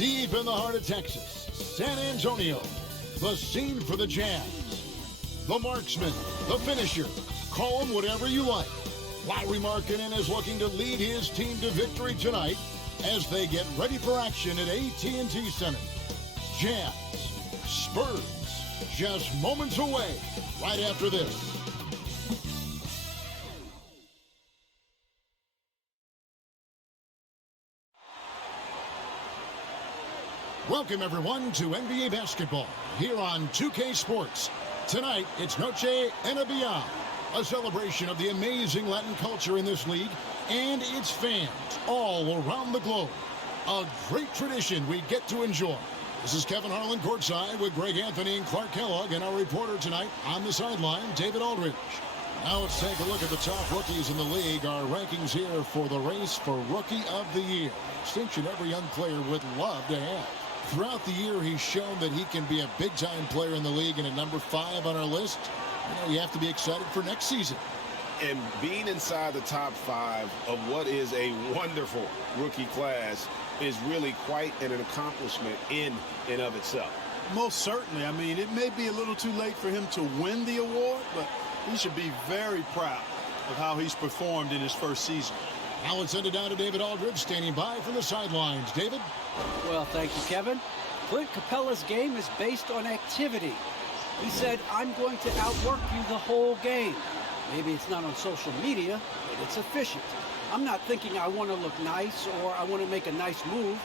Deep in the heart of Texas, San Antonio, the scene for the Jazz. The marksman, the finisher, call him whatever you like. Lauri Markkanen is looking to lead his team to victory tonight as they get ready for action at AT&T Center. Jazz, Spurs, just moments away right after this. Welcome, everyone, to NBA basketball here on 2K Sports. Tonight, it's Noche NBA, a celebration of the amazing Latin culture in this league and its fans all around the globe. A great tradition we get to enjoy. This is Kevin Harlan courtside with Greg Anthony and Clark Kellogg, and our reporter tonight on the sideline, David Aldridge. Now let's take a look at the top rookies in the league. Our rankings here for the race for Rookie of the Year. Distinction every young player would love to have. Throughout the year, he's shown that he can be a big-time player in the league, and at number 5 on our list, you have to be excited for next season. And being inside the top 5 of what is a wonderful rookie class is really quite an accomplishment in and of itself. Most certainly. I mean, it may be a little too late for him to win the award, but he should be very proud of how he's performed in his first season. Now let's send it down to David Aldridge, standing by from the sidelines. David? Well, thank you, Kevin. Clint Capella's game is based on activity. He said, I'm going to outwork you the whole game. Maybe it's not on social media, but it's efficient. I'm not thinking I want to look nice or I want to make a nice move.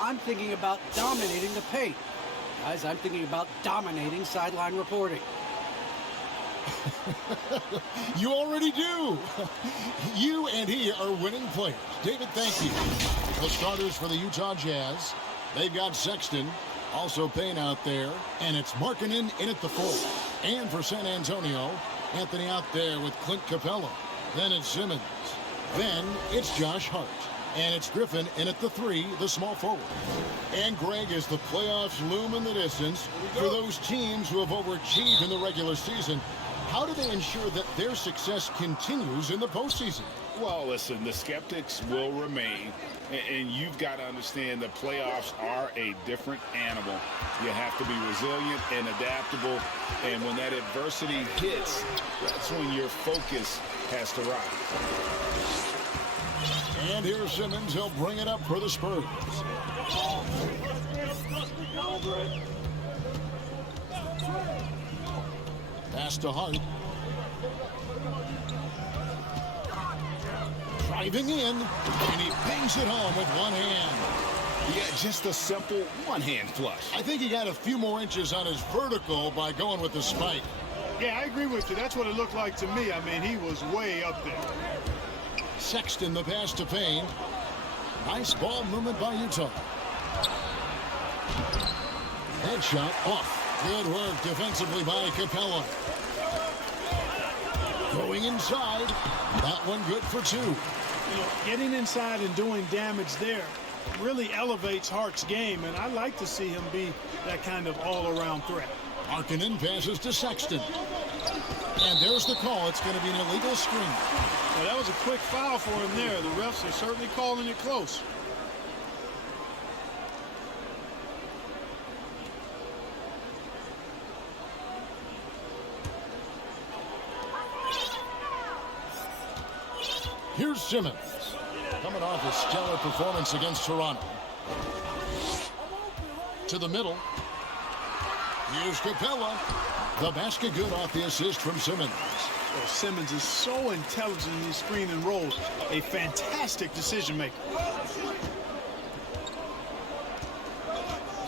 I'm thinking about dominating the paint. Guys, I'm thinking about dominating sideline reporting. You already do. You and he are winning players. David, thank you. The starters for the Utah Jazz. They've got Sexton, also Payne out there, and it's Markkanen in at the 4. And for San Antonio, Anthony out there with Clint Capella. Then it's Simmons. Then it's Josh Hart. And it's Griffin in at the 3, the small forward. And Greg, as the playoffs loom in the distance, for those teams who have overachieved in the regular season, how do they ensure that their success continues in the postseason? Well, listen, the skeptics will remain, and you've got to understand the playoffs are a different animal. You have to be resilient and adaptable, and when that adversity hits, that's when your focus has to rise. And here's Simmons. He'll bring it up for the Spurs. Pass to Hart. Driving in, and he bangs it home with one hand. Yeah, just a simple one-hand flush. I think he got a few more inches on his vertical by going with the spike. Yeah, I agree with you. That's what it looked like to me. I mean, he was way up there. Sexton, the pass to Payne. Nice ball movement by Utah. Headshot off. Good work defensively by Capella. Going inside. That one good for 2. You know, getting inside and doing damage there really elevates Hart's game, and I like to see him be that kind of all-around threat. Markkanen passes to Sexton. And there's the call. It's going to be an illegal screen. Well, that was a quick foul for him there. The refs are certainly calling it close. Here's Simmons, coming off a stellar performance against Toronto. To the middle. Here's Capella. The basket good off the assist from Simmons. Well, Simmons is so intelligent in his screen and roll. A fantastic decision maker.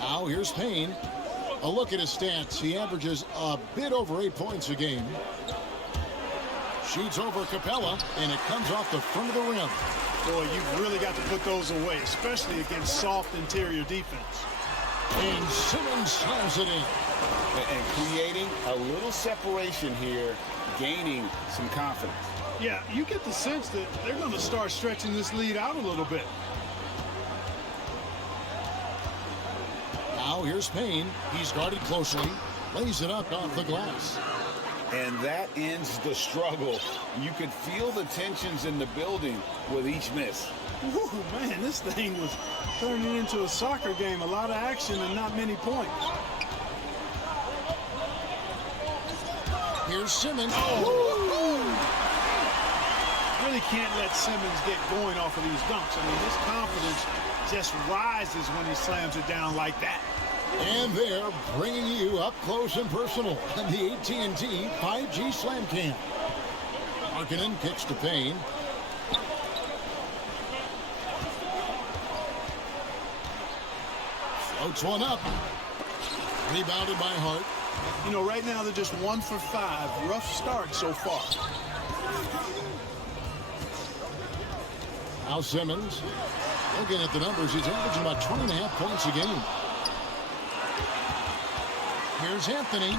Now here's Payne. A look at his stats. He averages a bit over 8 points a game. Shoots over Capella, and it comes off the front of the rim. Boy, you've really got to put those away, especially against soft interior defense. And Simmons slams it in. And creating a little separation here, gaining some confidence. Yeah, you get the sense that they're going to start stretching this lead out a little bit. Now here's Payne. He's guarded closely. Lays it up off the glass. And that ends the struggle. You could feel the tensions in the building with each miss. Ooh, man, this thing was turning into a soccer game. A lot of action and not many points. Here's Simmons. Really can't let Simmons get going off of these dunks. I mean, his confidence just rises when he slams it down like that. And they're bringing you up close and personal in the AT&T 5G Slam Cam. Markkanen kicks to Payne. Floats one up. Rebounded by Hart. You know, right now they're just 1 for 5. Rough start so far. Now Simmons. Looking at the numbers, he's averaging about 20.5 points a game. Here's Anthony.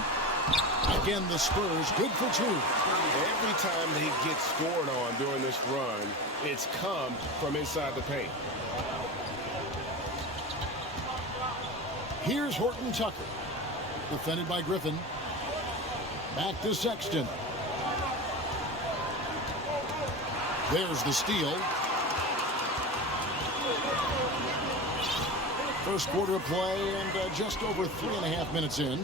Again, the Spurs good for 2. Every time they get scored on during this run, it's come from inside the paint. Here's Horton Tucker. Defended by Griffin. Back to Sexton. There's the steal. First quarter of play and just over 3.5 minutes in.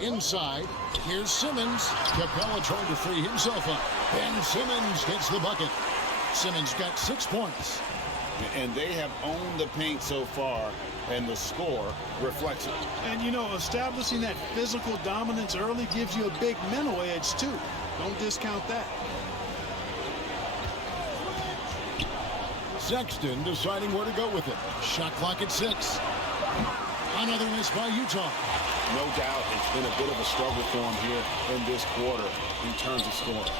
Inside, here's Simmons. Capella trying to free himself up. And Simmons gets the bucket. Simmons got 6 points. And they have owned the paint so far, and the score reflects it. And, you know, establishing that physical dominance early gives you a big mental edge, too. Don't discount that. Sexton deciding where to go with it. Shot clock at 6. Another miss by Utah. No doubt it's been a bit of a struggle for him here in this quarter in terms of scoring.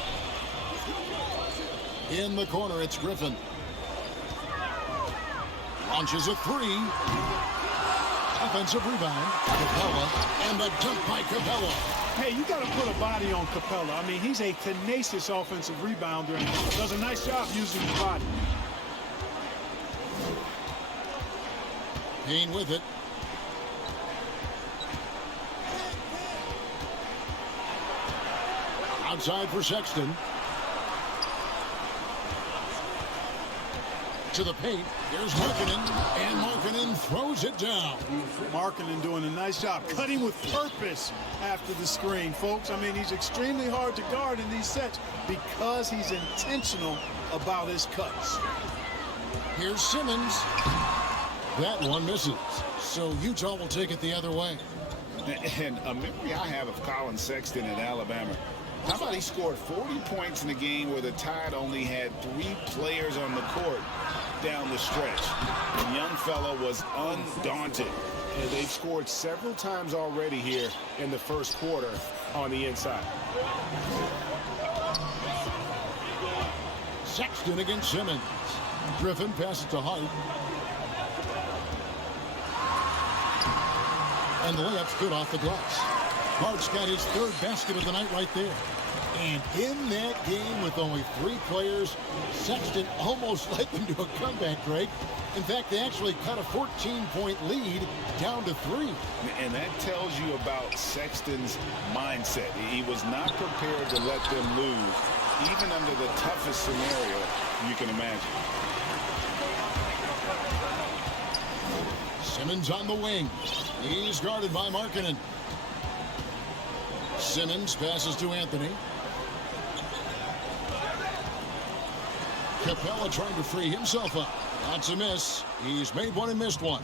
In the corner, it's Griffin. Launches a 3. Offensive rebound. Capella. And the dunk by Capella. Hey, you got to put a body on Capella. I mean, he's a tenacious offensive rebounder and does a nice job using his body. Payne with it. Outside for Sexton. To the paint. Here's Markkanen. And Markkanen throws it down. Markkanen doing a nice job cutting with purpose after the screen, folks. I mean, he's extremely hard to guard in these sets because he's intentional about his cuts. Here's Simmons. That one misses. So Utah will take it the other way. And a memory I have of Colin Sexton at Alabama. How about he scored 40 points in a game where the Tide only had 3 players on the court down the stretch. The young fella was undaunted. And they've scored several times already here in the first quarter on the inside. Sexton against Simmons. Griffin passes to Hart. And the layup's good off the glass. Hart's got his 3rd basket of the night right there. And in that game with only 3 players, Sexton almost led them to a comeback, Greg. In fact, they actually cut a 14-point lead down to 3. And that tells you about Sexton's mindset. He was not prepared to let them lose, even under the toughest scenario you can imagine. Simmons on the wing. He's guarded by Markkanen. Simmons passes to Anthony. Capella trying to free himself up. That's a miss. He's made one and missed one.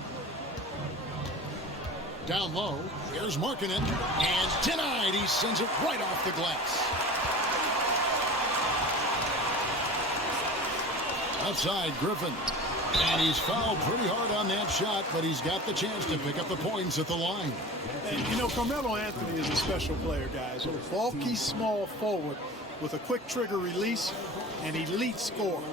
Down low. Here's Markkanen. And denied. He sends it right off the glass. Outside, Griffin. And he's fouled pretty hard on that shot, but he's got the chance to pick up the points at the line. And, you know, Carmelo Anthony is a special player, guys. A bulky, small forward with a quick trigger release and elite scorer.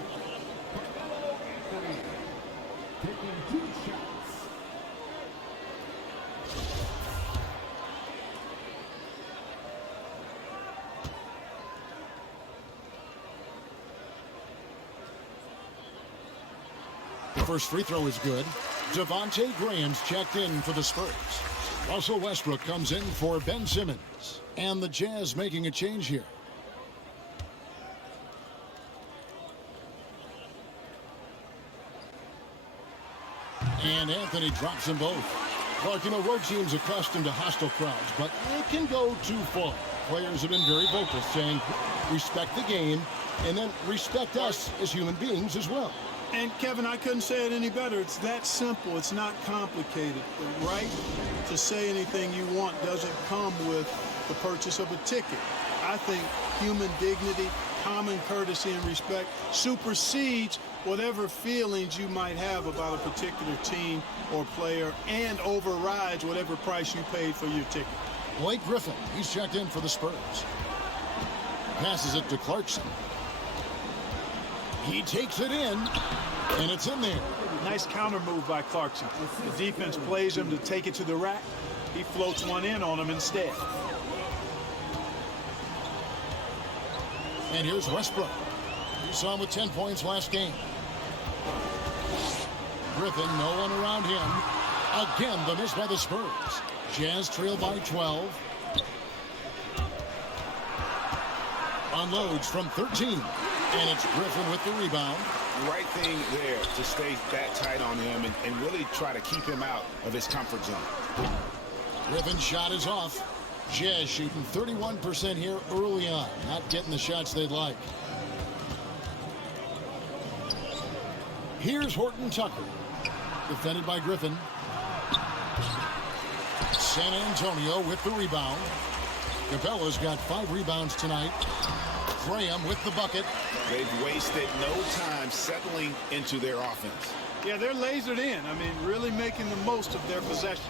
The first free throw is good. Devontae Graham's checked in for the Spurs. Russell Westbrook comes in for Ben Simmons. And the Jazz making a change here. And Anthony drops them both. Clark, you know, road teams accustomed to hostile crowds, but it can go too far. Players have been very vocal, saying respect the game and then respect us as human beings as well. And, Kevin, I couldn't say it any better. It's that simple. It's not complicated. The right to say anything you want doesn't come with the purchase of a ticket. I think human dignity, common courtesy, and respect supersedes whatever feelings you might have about a particular team or player and overrides whatever price you paid for your ticket. Blake Griffin, he's checked in for the Spurs. Passes it to Clarkson. He takes it in, and it's in there. Nice counter move by Clarkson. The defense plays him to take it to the rack. He floats one in on him instead. And here's Westbrook. You saw him with 10 points last game. Griffin, no one around him. Again, the miss by the Spurs. Jazz trail by 12. Unloads from 13. And it's Griffin with the rebound. Right thing there to stay that tight on him and really try to keep him out of his comfort zone. Griffin's shot is off. Jazz shooting 31% here early on. Not getting the shots they'd like. Here's Horton Tucker. Defended by Griffin. San Antonio with the rebound. Capella's got 5 rebounds tonight. Graham with the bucket. They've wasted no time settling into their offense. Yeah, they're lasered in. I mean, really making the most of their possessions.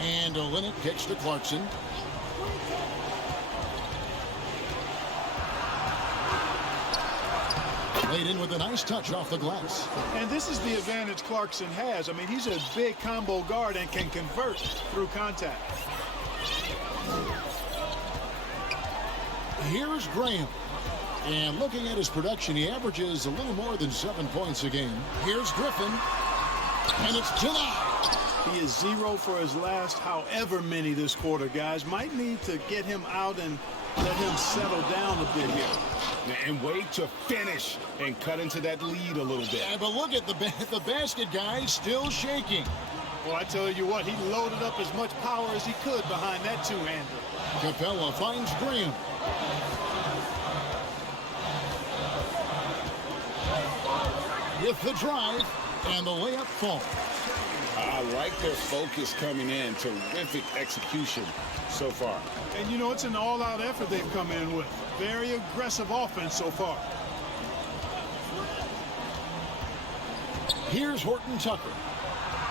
And Olynyk kicks to Clarkson. Laid in with a nice touch off the glass. And this is the advantage Clarkson has. I mean, he's a big combo guard and can convert through contact. Here's Graham. And looking at his production, he averages a little more than 7 points a game. Here's Griffin. And it's denied. He is 0 for his last however many this quarter, guys. Might need to get him out and let him settle down a bit here. And wait to finish and cut into that lead a little bit. Yeah, but look at the basket, guys, still shaking. Well, I tell you what, he loaded up as much power as he could behind that two-hander. Capella finds Graham. With the drive, and the layup falls. I like their focus coming in. Terrific execution so far. And, you know, it's an all-out effort they've come in with. Very aggressive offense so far. Here's Horton Tucker.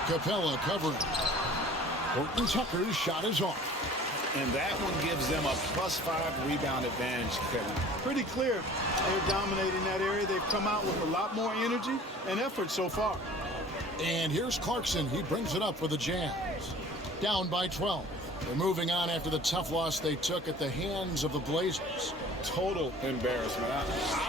Capella covering. Horton Tucker's shot is off. And that one gives them a +5 rebound advantage, Kevin. Pretty clear they're dominating that area. They've come out with a lot more energy and effort so far. And here's Clarkson. He brings it up for the Jazz. Down by 12. They're moving on after the tough loss they took at the hands of the Blazers. Total embarrassment.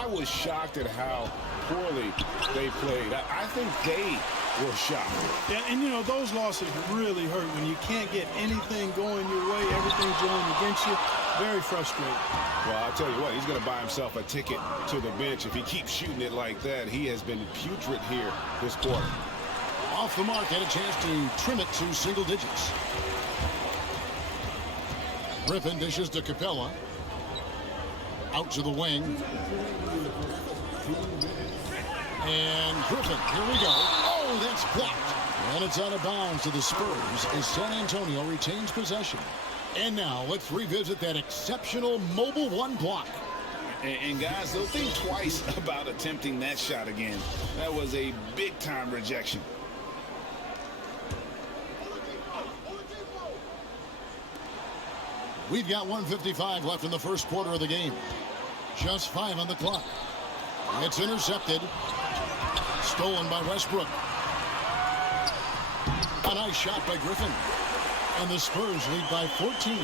I was shocked at how poorly they played. I think they were shocked. Yeah, and, you know, those losses really hurt when you can't get anything going your way. Everything's going against you. Very frustrating. Well, I'll tell you what, he's going to buy himself a ticket to the bench. If he keeps shooting it like that, he has been putrid here this quarter. Off the mark, had a chance to trim it to single digits. Griffin dishes to Capella. Out to the wing. And Griffin, here we go. Oh, that's blocked. And it's out of bounds to the Spurs as San Antonio retains possession. And now let's revisit that exceptional mobile one block. And guys, they'll think twice about attempting that shot again. That was a big-time rejection. We've got 1:55 left in the first quarter of the game. Just 5 on the clock. It's intercepted. Stolen by Westbrook. A nice shot by Griffin. And the Spurs lead by 14.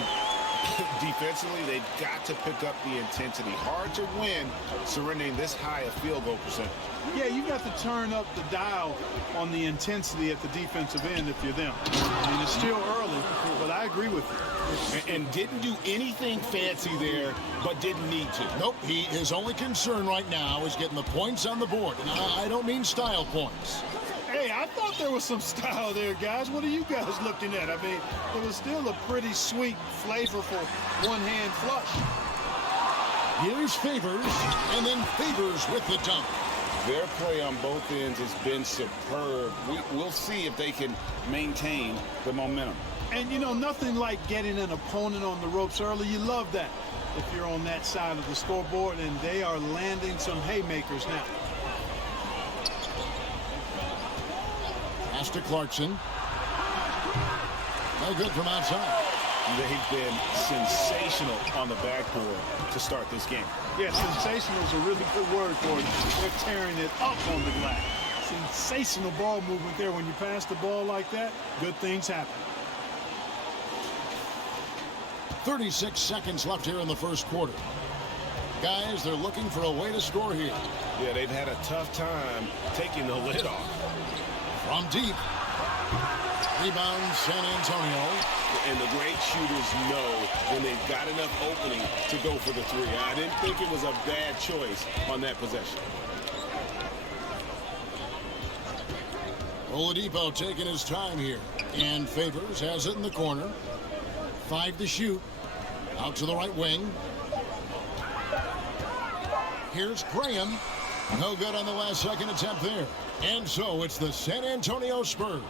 Defensively, they've got to pick up the intensity. Hard to win surrendering this high a field goal percentage. Yeah, you got to turn up the dial on the intensity at the defensive end if you're them. I mean, it's still early, but I agree with you. And didn't do anything fancy there, but didn't need to. Nope, his only concern right now is getting the points on the board. And I don't mean style points. Hey, I thought there was some style there, guys. What are you guys looking at? I mean, it was still a pretty sweet, flavorful one-hand flush. Here's Favors, and then Favors with the dunk. Their play on both ends has been superb. We'll see if they can maintain the momentum. And, you know, nothing like getting an opponent on the ropes early. You love that if you're on that side of the scoreboard, and they are landing some haymakers now. Pass to Clarkson. No good from outside. They've been sensational on the backboard to start this game. Yeah, sensational is a really good word for it. They're tearing it up on the glass. Sensational ball movement there. When you pass the ball like that, good things happen. 36 seconds left here in the first quarter. Guys, they're looking for a way to score here. Yeah, they've had a tough time taking the lid off. From deep. Rebound, San Antonio. And the great shooters know when they've got enough opening to go for the three. I didn't think it was a bad choice on that possession. Oladipo taking his time here. And Favors has it in the corner. 5 to shoot. Out to the right wing. Here's Graham. No good on the last second attempt there. And so it's the San Antonio Spurs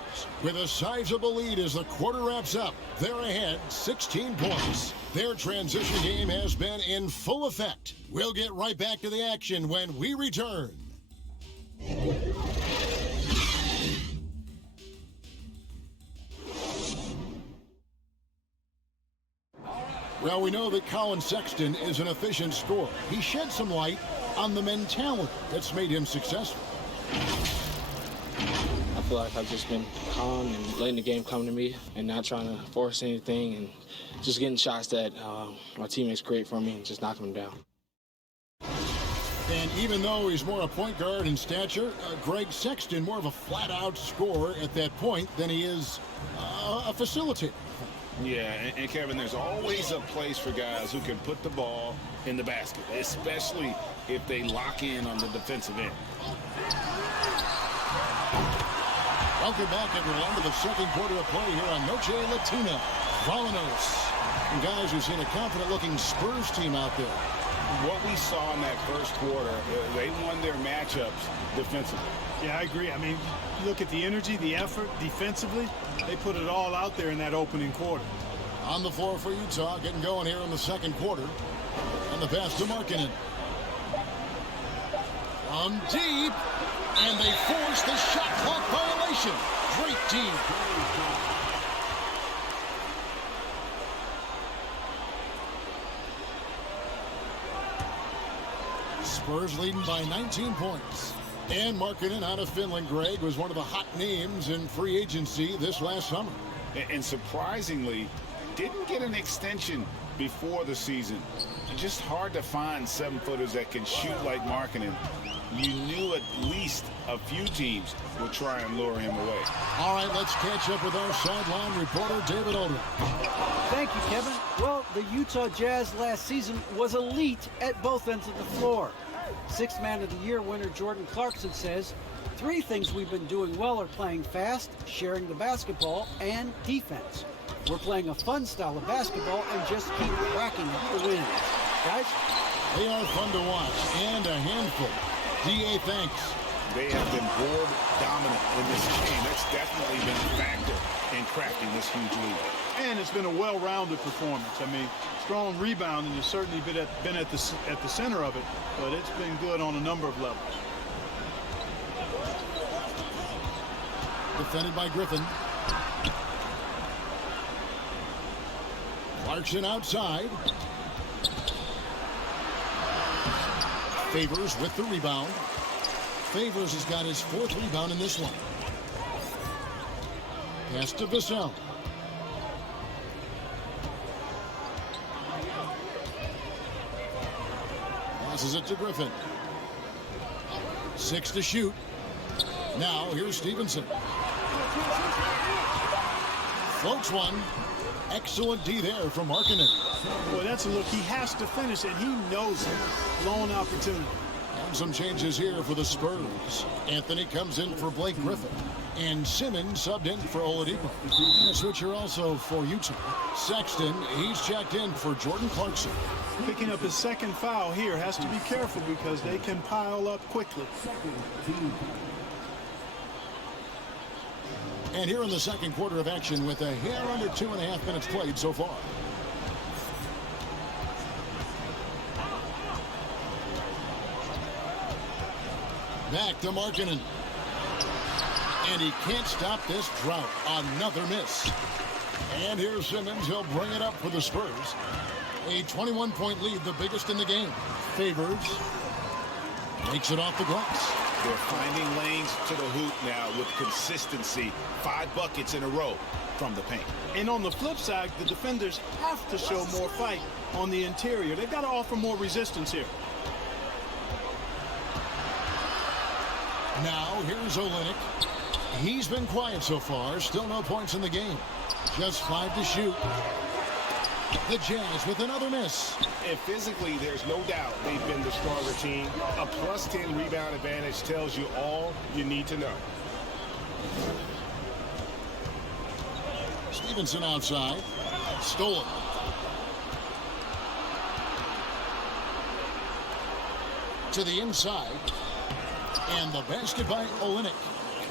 with a sizable lead as the quarter wraps up. They're ahead 16 points. Their transition game has been in full effect. We'll get right back to the action when we return. Well, we know that Colin Sexton is an efficient scorer. He shed some light on the mentality that's made him successful. I feel like I've just been calm and letting the game come to me and not trying to force anything and just getting shots that my teammates create for me and just knocking them down. And even though he's more a point guard in stature, Greg Sexton more of a flat-out scorer at that point than he is a facilitator. Yeah, and Kevin, there's always a place for guys who can put the ball in the basket, especially if they lock in on the defensive end. Welcome back, everyone, to the second quarter of play here on Noche Latina. Vallanos. And guys, we've seen a confident-looking Spurs team out there. What we saw in that first quarter, they won their matchups defensively. Yeah, I agree. I mean, look at the energy, the effort defensively. They put it all out there in that opening quarter. On the floor for Utah, getting going here in the second quarter. And the pass to Markkanen. From deep. And they force the shot clock violation. Great team. Spurs leading by 19 points. And Markkanen out of Finland, Greg, was one of the hot names in free agency this last summer. And surprisingly, didn't get an extension before the season. Just hard to find 7-footers that can shoot like Markkanen. You knew at least a few teams would try and lure him away. All right, let's catch up with our sideline reporter, David Aldridge. Thank you, Kevin. Well, the Utah Jazz last season was elite at both ends of the floor. Sixth Man of the Year winner Jordan Clarkson says, 3 things we've been doing well are playing fast, sharing the basketball, and defense. We're playing a fun style of basketball and just keep cracking up the wins. Guys? They are fun to watch and a handful. D.A., thanks. They have been board dominant in this game. That's definitely been a factor in crafting this huge lead. And it's been a well-rounded performance. I mean, strong rebounding has certainly been at the center of it, but it's been good on a number of levels. Defended by Griffin. Clarkson outside. Favors with the rebound. Favors has got his 4th rebound in this one. Pass to Vassell. Passes it to Griffin. 6 to shoot. Now here's Stevenson. Floats one. Excellent D there from Markkanen. Boy, that's a look. He has to finish, and he knows it. Lone opportunity. And some changes here for the Spurs. Anthony comes in for Blake Griffin. And Simmons subbed in for Oladipo. And a switcher also for Utah. Sexton, he's checked in for Jordan Clarkson. Picking up his second foul here. Has to be careful because they can pile up quickly. And here in the second quarter of action with a hair under 2.5 minutes played so far. Back to Markkanen. And he can't stop this drought. Another miss. And here's Simmons. He'll bring it up for the Spurs. A 21-point lead, the biggest in the game. Favors. Makes it off the glass. They're finding lanes to the hoop now with consistency. 5 buckets in a row from the paint. And on the flip side, the defenders have to show more fight on the interior. They've got to offer more resistance here. Now, here's Olynyk. He's been quiet so far. Still no points in the game. Just 5 to shoot. The Jazz with another miss. And physically, there's no doubt they've been the stronger team. A plus 10 rebound advantage tells you all you need to know. Stevenson outside. Stolen. To the inside. And the basket by Olynyk.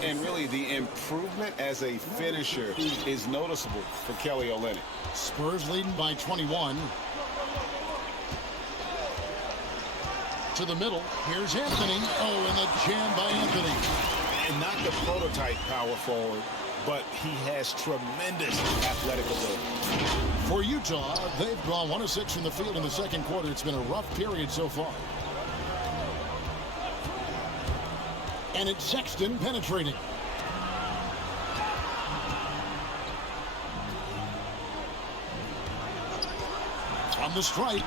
And really, the improvement as a finisher is noticeable for Kelly Olynyk. Spurs leading by 21. To the middle. Here's Anthony. Oh, and the jam by Anthony. And not the prototype power forward, but he has tremendous athletic ability. For Utah, they've gone 1 of 6 from the field in the second quarter. It's been a rough period so far. And it's Sexton penetrating. From the stripe.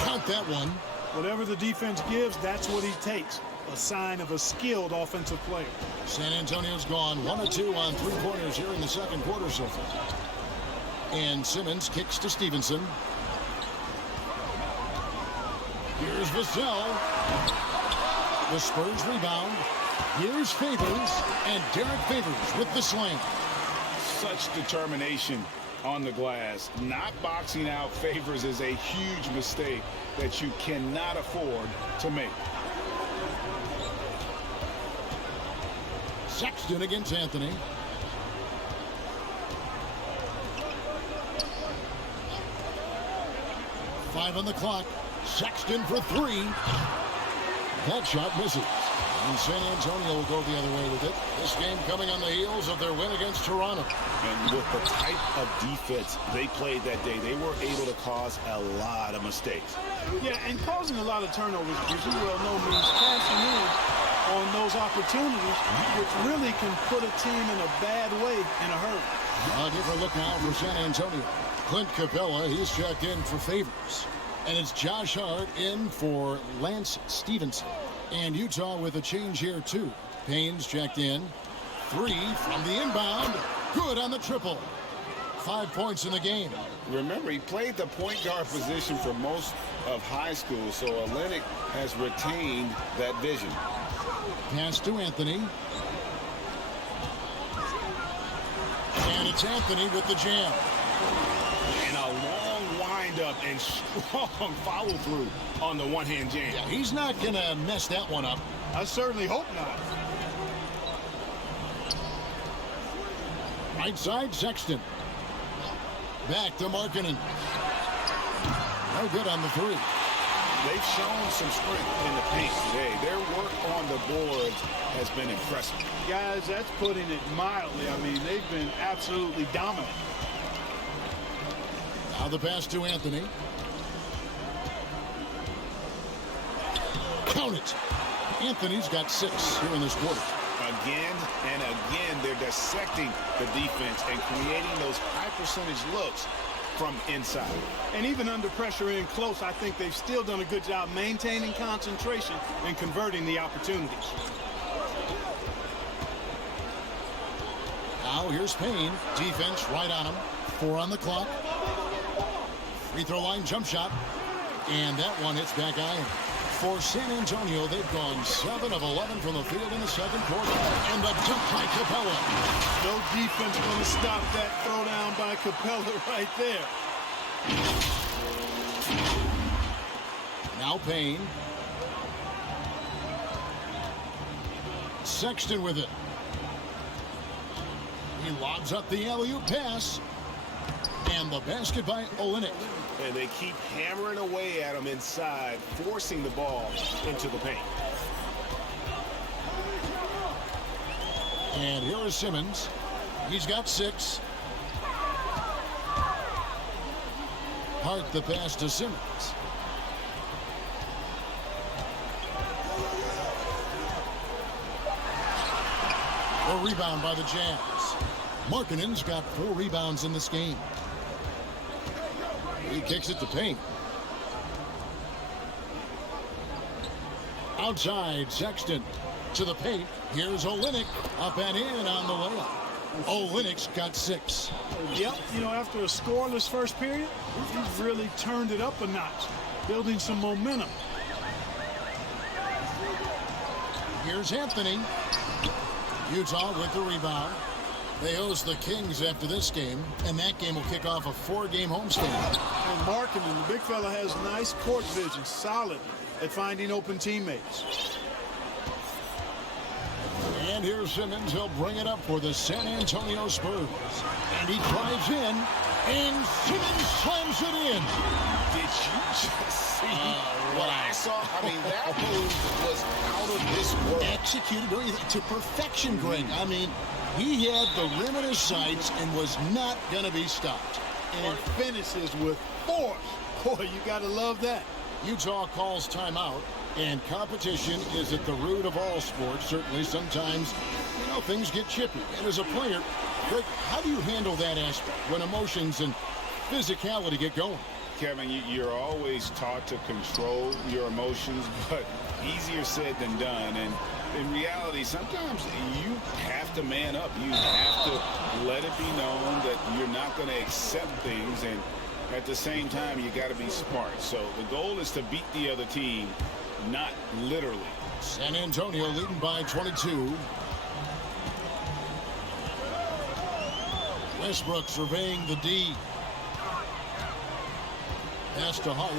Count that one. Whatever the defense gives, that's what he takes. A sign of a skilled offensive player. San Antonio's gone 1 of 2 on 3-pointers here in the second quarter so far. And Simmons kicks to Stevenson. Here's Vassell. The Spurs rebound. Here's Favors, and Derek Favors with the slam. Such determination on the glass. Not boxing out Favors is a huge mistake that you cannot afford to make. Sexton against Anthony. Five on the clock. Sexton for 3. That shot misses. And San Antonio will go the other way with it. This game coming on the heels of their win against Toronto. And with the type of defense they played that day, they were able to cause a lot of mistakes. Yeah, and causing a lot of turnovers, as you well know, means cashing in on those opportunities, which really can put a team in a bad way in a hurry. A different look now for San Antonio. Clint Capella, he's checked in for Favors. And it's Josh Hart in for Lance Stevenson. And Utah with a change here, too. Payne's checked in. 3 from the inbound. Good on the triple. 5 points in the game. Remember, he played the point guard position for most of high school, so Olynyk has retained that vision. Pass to Anthony. And it's Anthony with the jam. And a long wind-up and strong follow-through on the one-hand jam. Yeah, he's not going to mess that one up. I certainly hope not. Right side, Sexton. Back to Markkanen. No good on the 3. They've shown some strength in the paint today. Their work on the boards has been impressive. Guys, that's putting it mildly. I mean, they've been absolutely dominant. Now the pass to Anthony. Count it. Anthony's got 6 here in this quarter. Again and again, they're dissecting the defense and creating those high-percentage looks from inside. And even under pressure in close, I think they've still done a good job maintaining concentration and converting the opportunities. Now here's Payne. Defense right on him. 4 on the clock. Free throw line jump shot. And that one hits back iron. For San Antonio, they've gone 7 of 11 from the field in the second quarter. And the dunk by Capella. No defense going to stop that throwdown by Capella right there. Now Payne. Sexton with it. He lobs up the alley-oop pass. And the basket by Olynyk. And they keep hammering away at him inside, forcing the ball into the paint. And here is Simmons. He's got 6. Hart the pass to Simmons. A rebound by the Jazz. Markkanen's got 4 rebounds in this game. He kicks it to Payne. Outside, Sexton to the paint. Here's Olynyk up and in on the layup. Olynyk's got 6. Yep, you know, after a scoreless first period, he's really turned it up a notch, building some momentum. Here's Anthony. Utah with the rebound. They host the Kings after this game, and that game will kick off a 4-game homestand. And Markkanen, the big fella, has nice court vision, solid at finding open teammates. And here's Simmons. He'll bring it up for the San Antonio Spurs. And he drives in, and Simmons slams it in. Did you just see what I saw? I mean, that move was out of this world. Executed to perfection, Greg. I mean, he had the rim in his sights and was not going to be stopped. And finishes with force. Boy, you got to love that. Utah calls timeout, and competition is at the root of all sports. Certainly, sometimes, you know, things get chippy. And as a player, Greg, how do you handle that aspect when emotions and physicality get going? Kevin, you're always taught to control your emotions, but easier said than done. And in reality, sometimes you have to man up. You have to let it be known that you're not going to accept things, and at the same time, you got to be smart. So the goal is to beat the other team, not literally. San Antonio leading by 22. Westbrook surveying the D. Pass to Hart.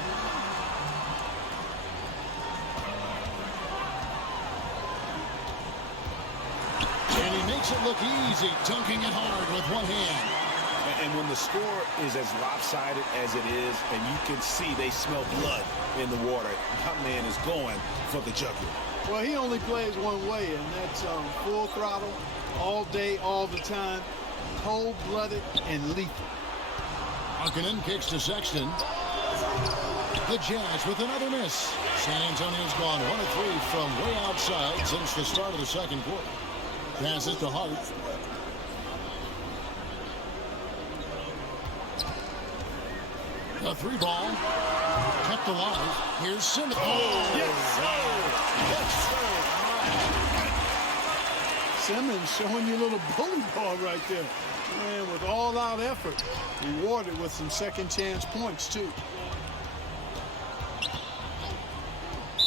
And he makes it look easy, dunking it hard with one hand. And when the score is as lopsided as it is, and you can see they smell blood in the water, that man is going for the jugular. Well, he only plays one way, and that's full throttle, all day, all the time, cold-blooded and lethal. Markkanen kicks to Sexton. The Jazz with another miss. San Antonio's gone 1 of 3 from way outside since the start of the second quarter. Passes to Hart. A 3-ball. Kept alive. Here's Simmons. Oh, yes, sir. Simmons showing you a little bully ball right there. And with all-out effort, rewarded with some second-chance points, too.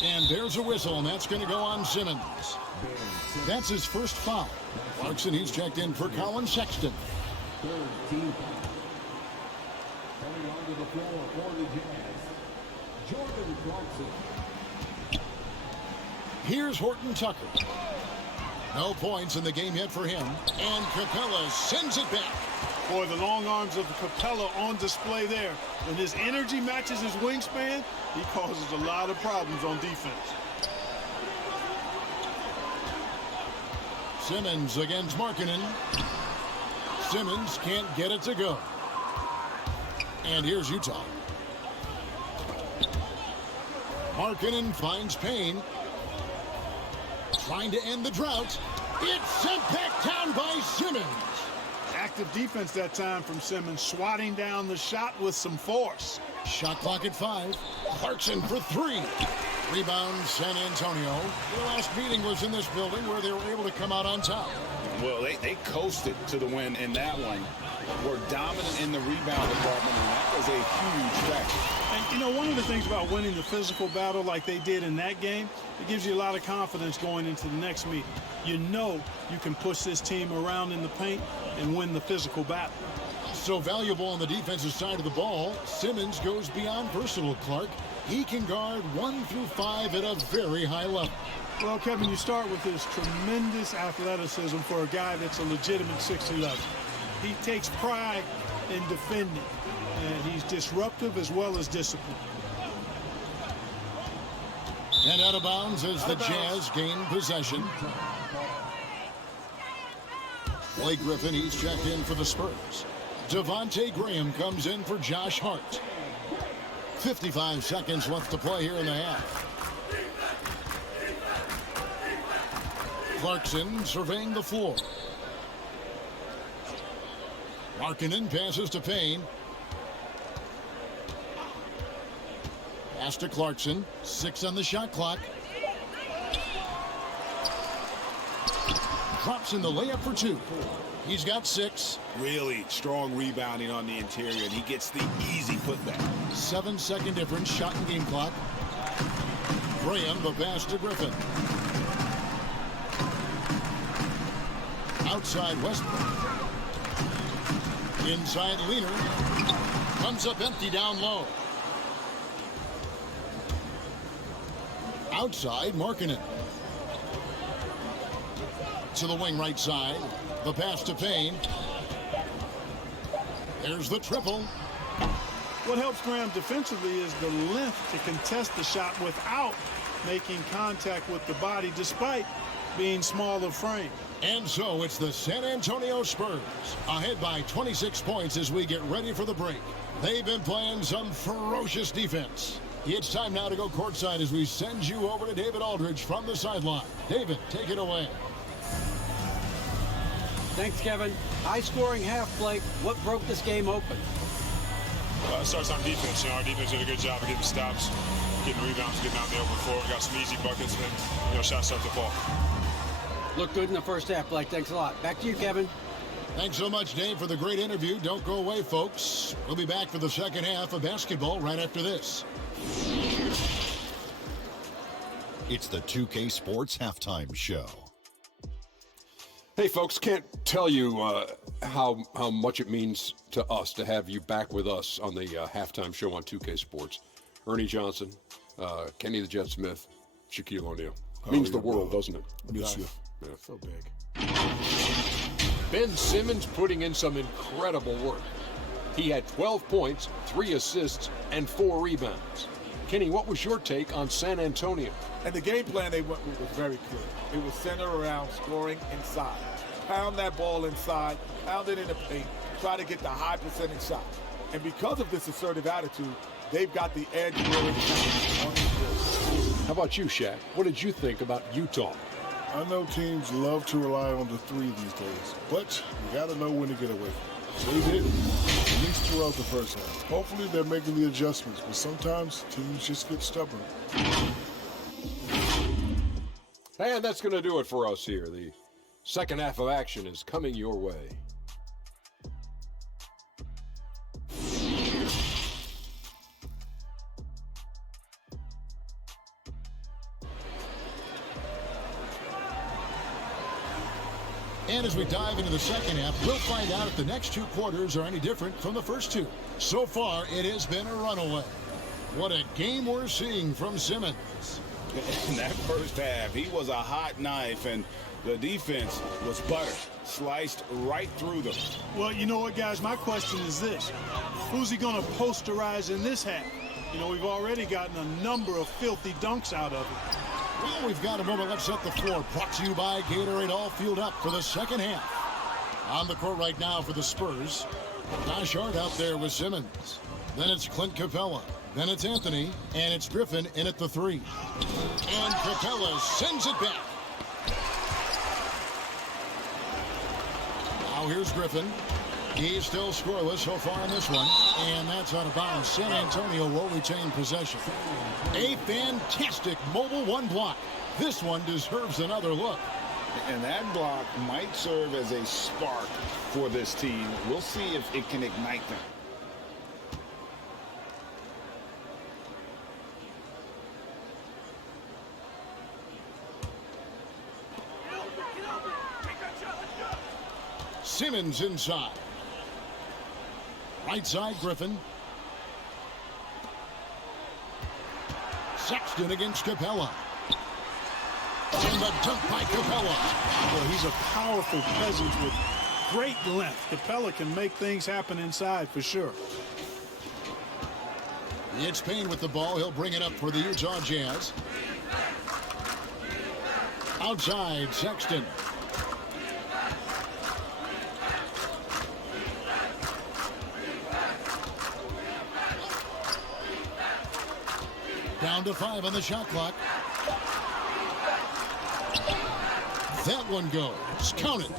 And there's a whistle, and that's going to go on Simmons. That's his first foul. Clarkson, he's checked in for Colin Sexton. Coming onto the floor for the Jazz, Jordan Clarkson. Here's Horton Tucker. No points in the game yet for him. And Capella sends it back. Boy, the long arms of Capella on display there. When his energy matches his wingspan, he causes a lot of problems on defense. Simmons against Markkanen. Simmons can't get it to go. And here's Utah. Markkanen finds Payne. Trying to end the drought. It's sent back down by Simmons. Active defense that time from Simmons, swatting down the shot with some force. Shot clock at 5. Clarkson for 3. Rebound, San Antonio. Their last meeting was in this building where they were able to come out on top. Well, they coasted to the win in that one. Were dominant in the rebound department, and that was a huge factor. And, you know, one of the things about winning the physical battle like they did in that game, it gives you a lot of confidence going into the next meeting. You know you can push this team around in the paint and win the physical battle. So valuable on the defensive side of the ball, Simmons goes beyond versatile, Clark. He can guard 1 through 5 at a very high level. Well, Kevin, you start with his tremendous athleticism for a guy that's a legitimate 6'11". He takes pride in defending, and he's disruptive as well as disciplined. And out of bounds as the Jazz gain possession. Blake Griffin, he's checked in for the Spurs. Devontae Graham comes in for Josh Hart. 55 seconds left to play here in the half. Clarkson surveying the floor. Markkanen passes to Payne. Pass to Clarkson. 6 on the shot clock. Drops in the layup for 2. He's got 6. Really strong rebounding on the interior, and he gets the easy putback. 7-second difference, shot and game clock. Graham, the pass to Griffin. Outside Westbrook. Inside Leaner. Comes up empty down low. Outside Markkanen. To the wing right side. The pass to Payne. There's the triple. What helps Graham defensively is the length to contest the shot without making contact with the body, despite being small of frame. And so it's the San Antonio Spurs ahead by 26 points as we get ready for the break. They've been playing some ferocious defense. It's time now to go courtside as we send you over to David Aldridge from the sideline. David, take it away. Thanks, Kevin. High-scoring half, Blake. What broke this game open? It starts on defense. You know, our defense did a good job of getting stops, getting rebounds, getting out the open floor. We got some easy buckets, and then, shots start to fall. Looked good in the first half, Blake. Thanks a lot. Back to you, Kevin. Thanks so much, Dave, for the great interview. Don't go away, folks. We'll be back for the second half of basketball right after this. It's the 2K Sports Halftime Show. Hey, folks, can't tell you how much it means to us to have you back with us on the halftime show on 2K Sports. Ernie Johnson, Kenny the Jet Smith, Shaquille O'Neal. Means the world, doesn't it? Yes, yeah. So big. Ben Simmons putting in some incredible work. He had 12 points, 3 assists, and 4 rebounds. Kenny, what was your take on San Antonio? And the game plan they went with was very clear. It was centered around scoring inside. Pound that ball inside, pound it in the paint, try to get the high percentage shot. And because of this assertive attitude, they've got the edge really on the field. How about you, Shaq? What did you think about Utah? I know teams love to rely on the 3 these days, but you got to know when to get away from it. They didn't, at least throughout the first half. Hopefully they're making the adjustments, but sometimes teams just get stubborn. And that's going to do it for us here. The second half of action is coming your way. And as we dive into the second half, we'll find out if the next 2 quarters are any different from the first 2. So far, it has been a runaway. What a game we're seeing from Simmons. In that first half, he was a hot knife, and the defense was butter, sliced right through them. Well, you know what, guys? My question is this. Who's he going to posterize in this half? You know, we've already gotten a number of filthy dunks out of it. Well, we've got a moment. Let's set the floor. Brought to you by Gatorade, all fueled up for the second half. On the court right now for the Spurs. Josh Hart out there with Simmons. Then it's Clint Capella. Then it's Anthony. And it's Griffin in at the 3. And Capella sends it back. Now here's Griffin. He's still scoreless so far in this one, and that's out of bounds. San Antonio will retain possession. A fantastic mobile one block. This one deserves another look. And that block might serve as a spark for this team. We'll see if it can ignite them. Simmons inside. Right side, Griffin. Sexton against Capella. And the dunk by Capella. Well, he's a powerful presence with great length. Capella can make things happen inside for sure. It's Payne with the ball. He'll bring it up for the Utah Jazz. Outside, Sexton. Down to 5 on the shot clock. That one goes. Count it.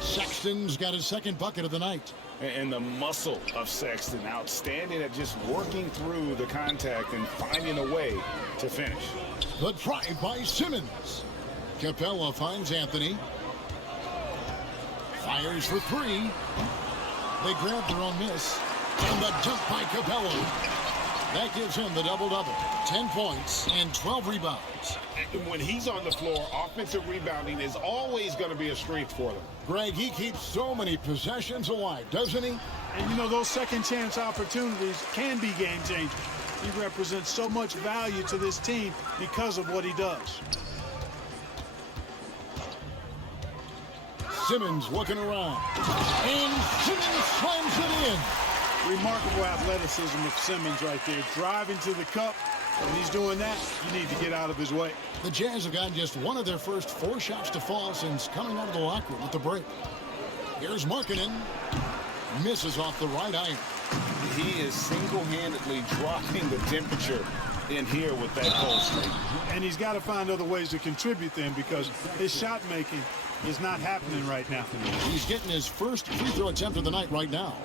Sexton's got his second bucket of the night. And the muscle of Sexton, outstanding at just working through the contact and finding a way to finish. The try by Simmons. Capella finds Anthony. Fires for 3. They grab their own miss. And the dunk by Capella. That gives him the double-double. 10 points and 12 rebounds. When he's on the floor, offensive rebounding is always going to be a strength for them. Greg, he keeps so many possessions alive, doesn't he? And, you know, those second-chance opportunities can be game-changing. He represents so much value to this team because of what he does. Simmons looking around. And Simmons slams it in. Remarkable athleticism of Simmons right there. Driving to the cup. When he's doing that, you need to get out of his way. The Jazz have gotten just one of their first 4 shots to fall since coming out of the locker room at the break. Here's Markkanen. Misses off the right iron. He is single-handedly dropping the temperature in here with that cold streak. And he's got to find other ways to contribute then because his shot making is not happening right now. He's getting his first free throw attempt of the night right now.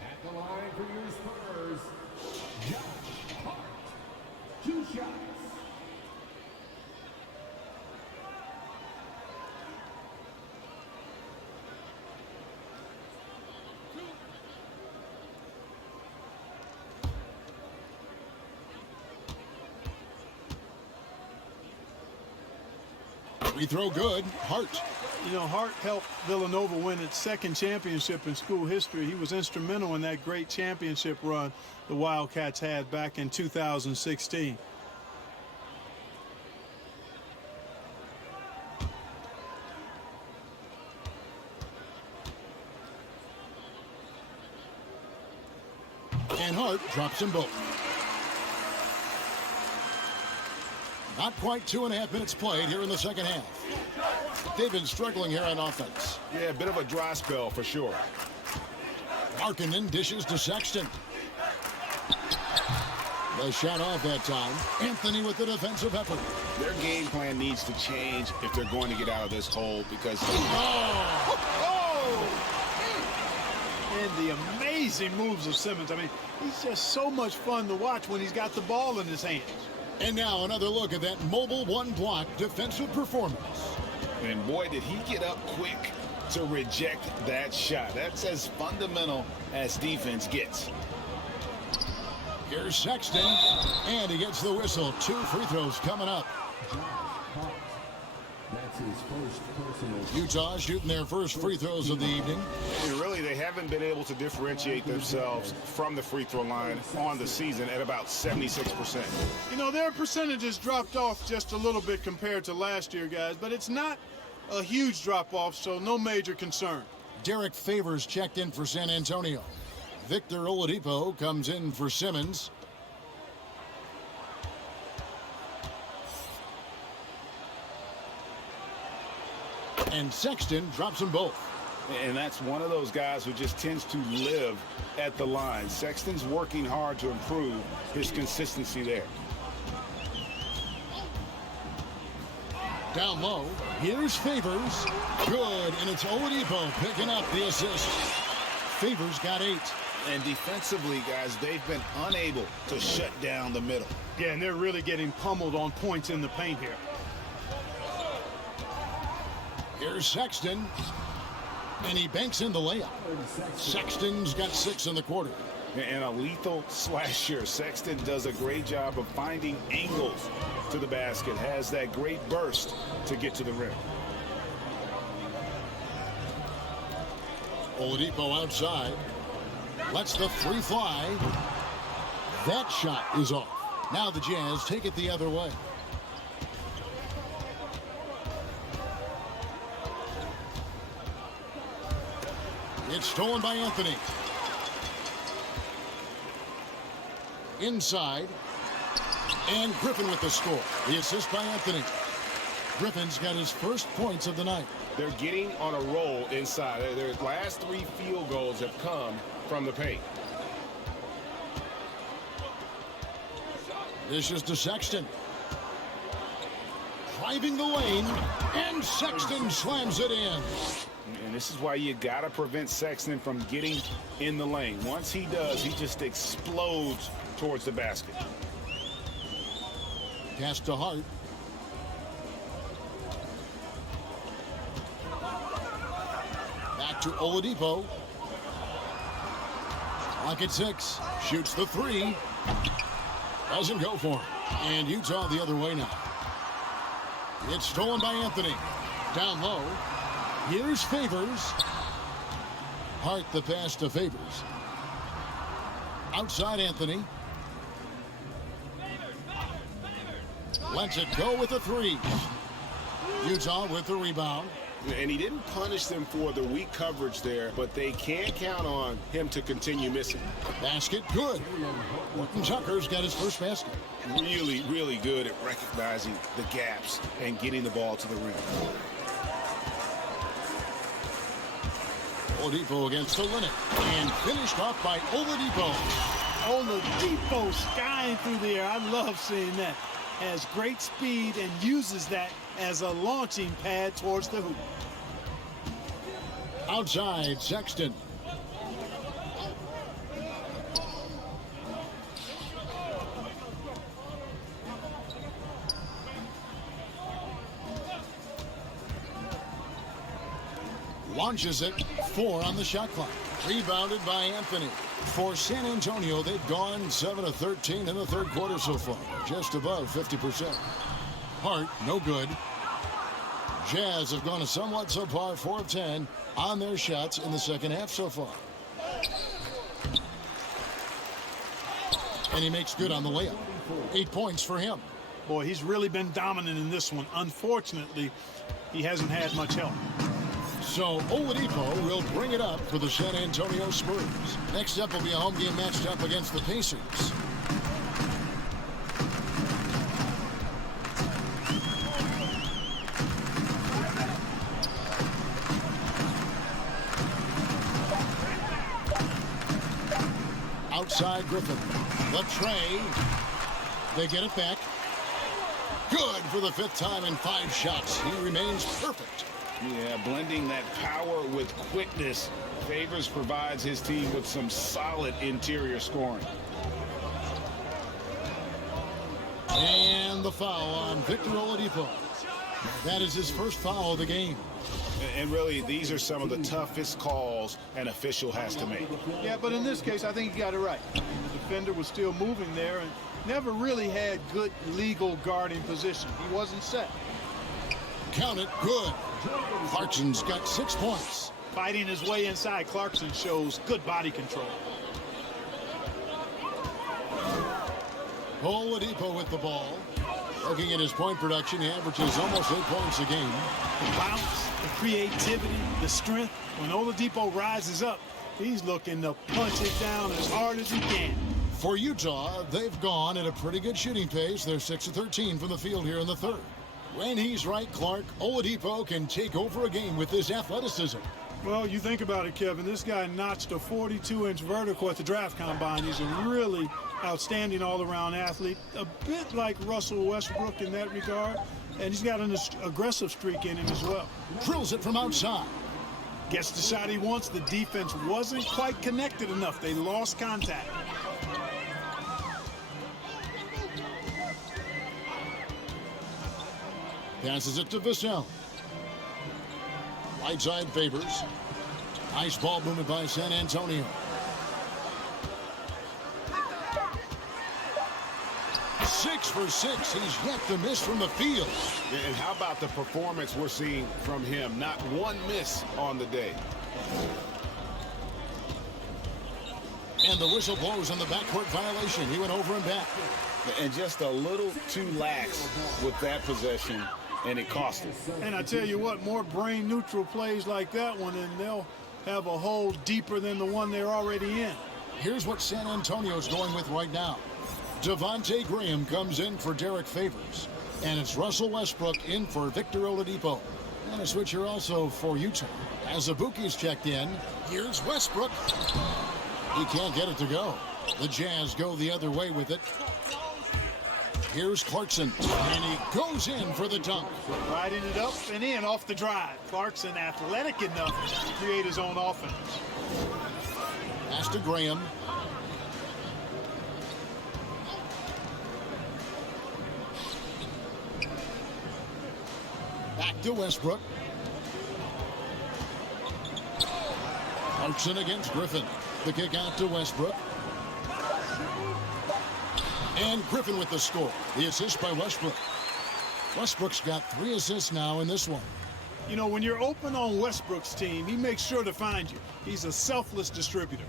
At the line for your Spurs, Josh Hart. 2 shots. Free throw good. Hart. You know, Hart helped Villanova win its second championship in school history. He was instrumental in that great championship run the Wildcats had back in 2016. And Hart drops them both. Not quite 2.5 minutes played here in the second half. They've been struggling here on offense. Yeah, a bit of a dry spell for sure. Markkanen dishes to Sexton. The shot off that time. Anthony with the defensive effort. Their game plan needs to change if they're going to get out of this hole because... And the amazing moves of Simmons. I mean, he's just so much fun to watch when he's got the ball in his hands. And now another look at that mobile one block defensive performance. And boy, did he get up quick to reject that shot. That's as fundamental as defense gets. Here's Sexton, and he gets the whistle. 2 free throws coming up. That's his first personal. Utah shooting their first free throws of the evening. And really, they haven't been able to differentiate themselves from the free throw line on the season at about 76%. You know, their percentages dropped off just a little bit compared to last year, guys, but it's not a huge drop-off, so no major concern. Derek Favors checked in for San Antonio. Victor Oladipo comes in for Simmons. And Sexton drops them both. And that's one of those guys who just tends to live at the line. Sexton's working hard to improve his consistency there. Down low, here's Favors. Good, and it's Oladipo picking up the assist. Favors got 8. And defensively, guys, they've been unable to shut down the middle. Yeah, and they're really getting pummeled on points in the paint here. Here's Sexton, and he banks in the layup. Sexton's got 6 in the quarter. And a lethal slasher. Sexton does a great job of finding angles to the basket, has that great burst to get to the rim. Oladipo outside. Lets the 3 fly. That shot is off. Now the Jazz take it the other way. It's stolen by Anthony. Inside. And Griffin with the score. The assist by Anthony. Griffin's got his first points of the night. They're getting on a roll inside. Their last 3 field goals have come from the paint. This is to Sexton. Driving the lane, and Sexton slams it in. And this is why you got to prevent Sexton from getting in the lane. Once he does, he just explodes towards the basket. Pass to Hart. Back to Oladipo. Clock at 6. Shoots the 3. Doesn't go for it. And Utah the other way now. It's stolen by Anthony. Down low. Here's Favors. Hart the pass to Favors. Outside Anthony. Lets it go with a 3. Utah with the rebound. And he didn't punish them for the weak coverage there, but they can't count on him to continue missing. Basket good. Morton Tucker's got his first basket. Really, really good at recognizing the gaps and getting the ball to the rim. Oladipo against Olynyk. And finished off by Oladipo. Oladipo skying through the air. I love seeing that. Has great speed and uses that as a launching pad towards the hoop. Outside, Sexton. Launches it. 4 on the shot clock. Rebounded by Anthony. For San Antonio, they've gone 7 of 13 in the third quarter so far. Just above 50%. Hart, no good. Jazz have gone a somewhat subpar 4 of 10 on their shots in the second half so far. And he makes good on the layup. 8 points for him. Boy, he's really been dominant in this one. Unfortunately, he hasn't had much help. So Oladipo will bring it up for the San Antonio Spurs. Next up will be a home game matched up against the Pacers. Outside Griffin. The tray. They get it back. Good for the 5th time in 5 shots. He remains perfect. Yeah, blending that power with quickness. Favors provides his team with some solid interior scoring. And the foul on Victor Oladipo. That is his first foul of the game. And really, these are some of the toughest calls an official has to make. Yeah, but in this case, I think he got it right. The defender was still moving there and never really had good legal guarding position. He wasn't set. Count it, good. Clarkson's got 6 points. Fighting his way inside, Clarkson shows good body control. Oladipo with the ball. Looking at his point production, he averages almost 8 points a game. The bounce, the creativity, the strength. When Oladipo rises up, he's looking to punch it down as hard as he can. For Utah, they've gone at a pretty good shooting pace. They're 6 of 13 from the field here in the third. When he's right, Clark, Oladipo can take over a game with his athleticism. Well, you think about it, Kevin. This guy notched a 42-inch vertical at the draft combine. He's a really outstanding all-around athlete. A bit like Russell Westbrook in that regard. and he's got an aggressive streak in him as well. Drills it from outside. Gets the shot he wants. The defense wasn't quite connected enough. They lost contact. Passes it to Vassell. Right side favors. Nice ball movement by San Antonio. Six for 6. He's yet to miss from the field. And how about the performance we're seeing from him? Not one miss on the day. And the whistle blows on the backcourt violation. He went over and back. And just a little too lax with that possession, and it cost him. And I tell you what, more brain-neutral plays like that one, and they'll have a hole deeper than the one they're already in. Here's what San Antonio's going with right now. Devontae Graham comes in for Derek Favors. And it's Russell Westbrook in for Victor Oladipo. And a switcher also for Utah. As Azubuike's checked in, here's Westbrook. He can't get it to go. The Jazz go the other way with it. Here's Clarkson. And he goes in for the dunk. Riding it up and in off the drive. Clarkson athletic enough to create his own offense. Pass to Graham. Back to Westbrook. Clarkson against Griffin. The kick out to Westbrook. And Griffin with the score. The assist by Westbrook. Westbrook's got 3 assists now in this one. You know, when you're open on Westbrook's team, he makes sure to find you. He's a selfless distributor.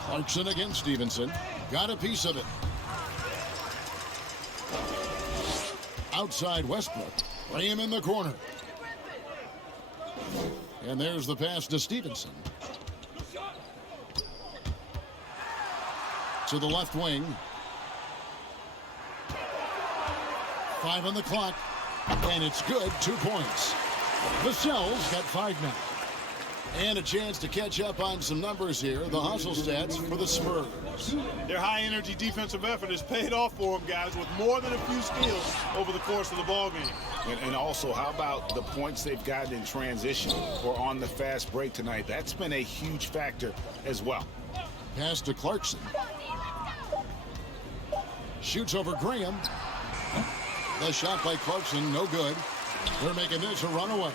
Clarkson against Stevenson. Got a piece of it. Outside Westbrook. Graham in the corner. And there's the pass to Stevenson. To the left wing. 5 on the clock. And it's good. 2 points. Vassell's got 5 now. And a chance to catch up on some numbers here. The hustle stats for the Spurs. Their high-energy defensive effort has paid off for them, guys, with more than a few steals over the course of the ballgame. And also, how about the points they've gotten in transition or on the fast break tonight? That's been a huge factor as well. Pass to Clarkson. Shoots over Graham. The shot by Clarkson, no good. They're making this a runaway.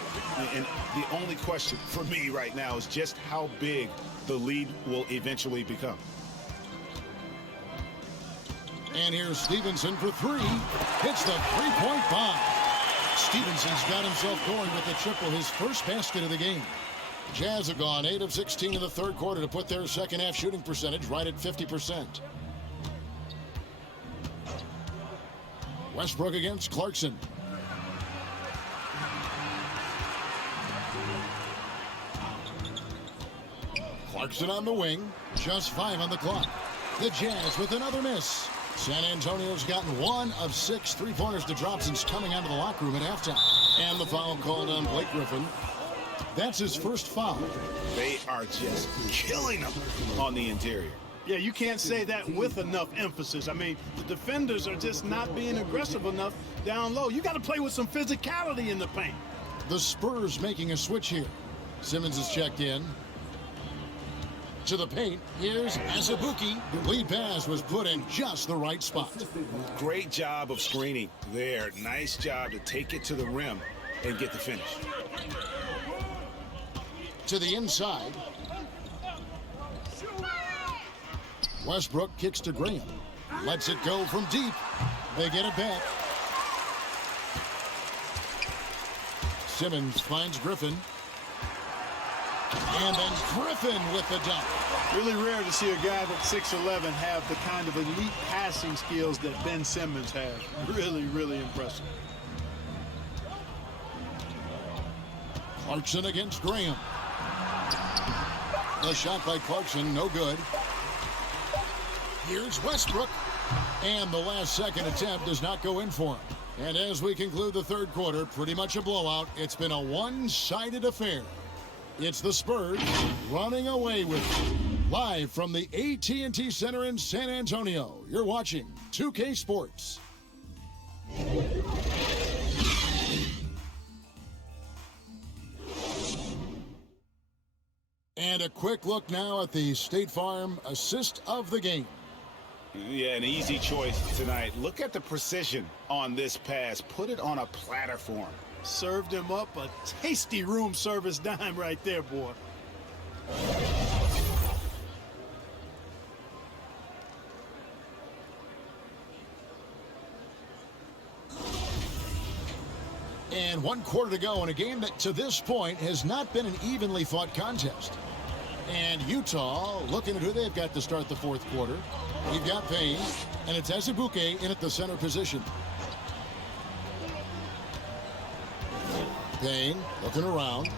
And the only question for me right now is just how big the lead will eventually become. And here's Stevenson for 3. Hits the three-point bomb. Stevenson's got himself going with the triple, his first basket of the game. Jazz have gone 8 of 16 in the third quarter to put their second half shooting percentage right at 50%. Westbrook against Clarkson. Clarkson on the wing. Just 5 on the clock. The Jazz with another miss. San Antonio's gotten 1 of 6 three-pointers to drop since coming out of the locker room at halftime. And the foul called on Blake Griffin. That's his first foul. They are just killing them on the interior. Yeah, you can't say that with enough emphasis. I mean, the defenders are just not being aggressive enough down low. You got to play with some physicality in the paint. The Spurs making a switch here. Simmons is checked in. To the paint, here's Azubuike. The lead pass was put in just the right spot. Great job of screening there. Nice job to take it to the rim and get the finish. To the inside. Westbrook kicks to Graham. Lets it go from deep. They get it back. Simmons finds Griffin. And then Griffin with the dunk. Really rare to see a guy that's 6'11" have the kind of elite passing skills that Ben Simmons has. Really, really impressive. Clarkson against Graham. The shot by Clarkson, no good. Here's Westbrook. And the last second attempt does not go in for him. And as we conclude the third quarter, pretty much a blowout. It's been a one-sided affair. It's the Spurs running away with it. Live from the AT&T Center in San Antonio, you're watching 2K Sports. And a quick look now at the State Farm assist of the game. Yeah, an easy choice tonight. Look at the precision on this pass. Put it on a platter for him. Served him up a tasty room service dime right there, boy. And 1 quarter to go in a game that to this point has not been an evenly fought contest. And Utah looking at who they've got to start the 4th quarter. We've got Payne, and it's Azubuike in at the center position. Payne looking around.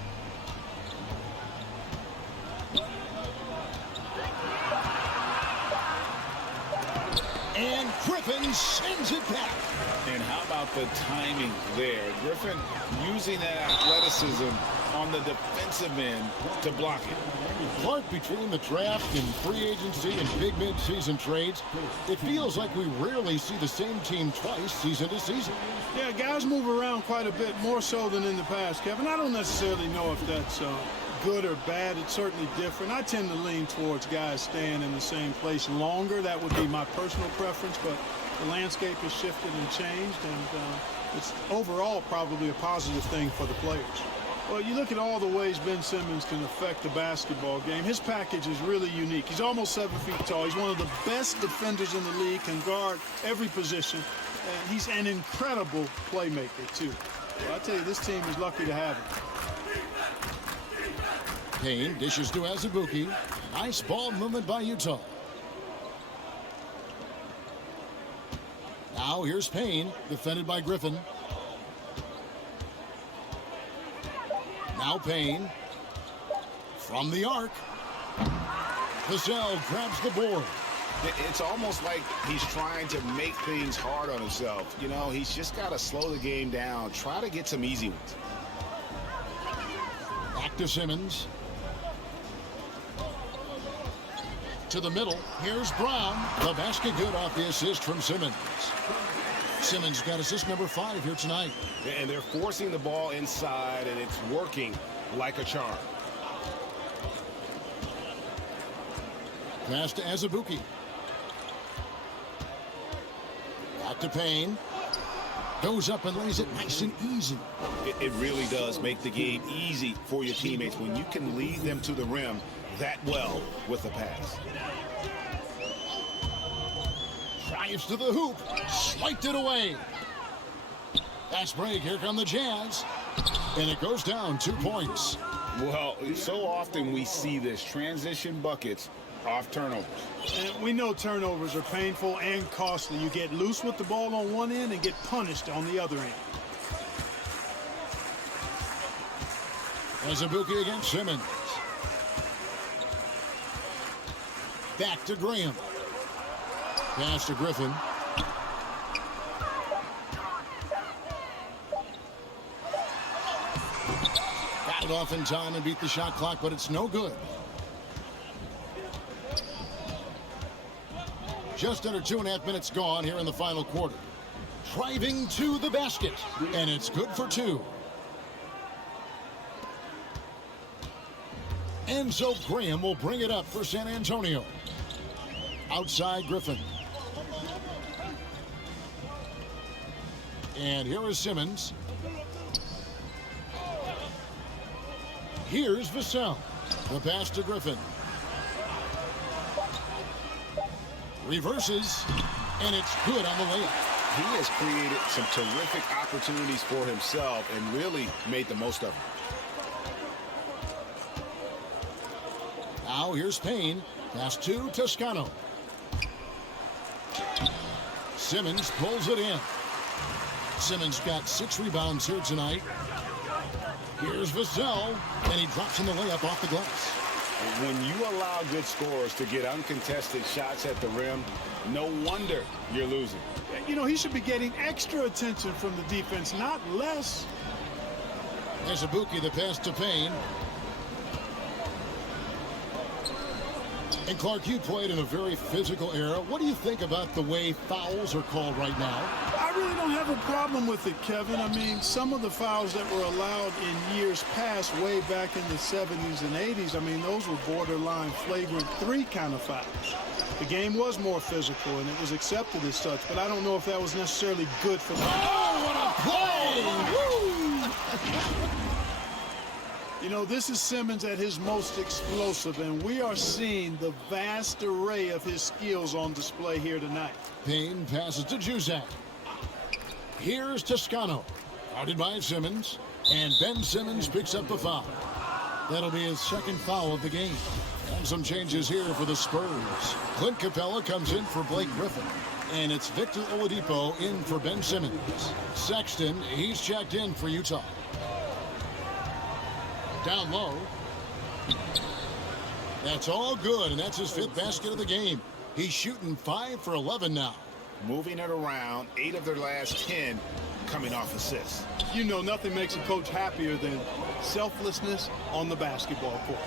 And Griffin sends it back. And how about the timing there? Griffin using that athleticism on the defensive end to block it. Clark, between the draft and free agency and big mid-season trades, it feels like we rarely see the same team twice season to season. Yeah, guys move around quite a bit, more so than in the past, Kevin. I don't necessarily know if that's good or bad. It's certainly different. I tend to lean towards guys staying in the same place longer. That would be my personal preference, but the landscape has shifted and changed, and it's overall probably a positive thing for the players. Well, you look at all the ways Ben Simmons can affect the basketball game. His package is really unique. He's almost 7 feet tall. He's one of the best defenders in the league, can guard every position, and he's an incredible playmaker, too. Well, I tell you, this team is lucky to have him. Payne dishes to Azubuike. Nice ball movement by Utah. Now here's Payne, defended by Griffin. Now Payne from the arc. Vassell grabs the board. It's almost like he's trying to make things hard on himself. You know, he's just got to slow the game down. Try to get some easy ones. Back to Simmons. To the middle. Here's Brown. The basket good off the assist from Simmons. Simmons got assist number 5 here tonight. And they're forcing the ball inside, and it's working like a charm. Pass to Azubuike. Back to Payne. Goes up and lays it nice and easy. It really does make the game easy for your teammates when you can lead them to the rim that well with a pass. Drives to the hoop. Swiped it away. Fast break. Here come the Jazz. And it goes down 2 points. Well, so often we see this. Transition buckets off turnovers. And we know turnovers are painful and costly. You get loose with the ball on one end and get punished on the other end. Azubuike against Simmons. Back to Graham. Pass to Griffin. Got it off in time and beat the shot clock, but it's no good. Just under 2.5 minutes gone here in the final quarter. Driving to the basket, and it's good for 2. And so Graham will bring it up for San Antonio. Outside Griffin. And here is Simmons. Here's Vassell. The pass to Griffin. Reverses, and it's good on the layup. He has created some terrific opportunities for himself and really made the most of them. Now here's Payne. Pass to Toscano. Simmons pulls it in. Simmons got 6 rebounds here tonight. Here's Vassell, and he drops in the layup off the glass. When you allow good scorers to get uncontested shots at the rim, no wonder you're losing. You know, he should be getting extra attention from the defense, not less. There's Azubuike, the pass to Payne. And Clark, you played in a very physical era. What do you think about the way fouls are called right now? I really don't have a problem with it, Kevin. I mean, some of the fouls that were allowed in years past, way back in the 70s and 80s, I mean, those were borderline flagrant 3 kind of fouls. The game was more physical, and it was accepted as such, but I don't know if that was necessarily good for them. Oh, what a play! Woo! You know, this is Simmons at his most explosive, and we are seeing the vast array of his skills on display here tonight. Payne passes to Juzak. Here's Toscano. Guarded by Simmons, and Ben Simmons picks up the foul. That'll be his second foul of the game. And some changes here for the Spurs. Clint Capella comes in for Blake Griffin. And it's Victor Oladipo in for Ben Simmons. Sexton, he's checked in for Utah. Down low. That's all good, and that's his 5th basket of the game. He's shooting 5 for 11 now. Moving it around, 8 of their last 10 coming off assists. You know, nothing makes a coach happier than selflessness on the basketball court.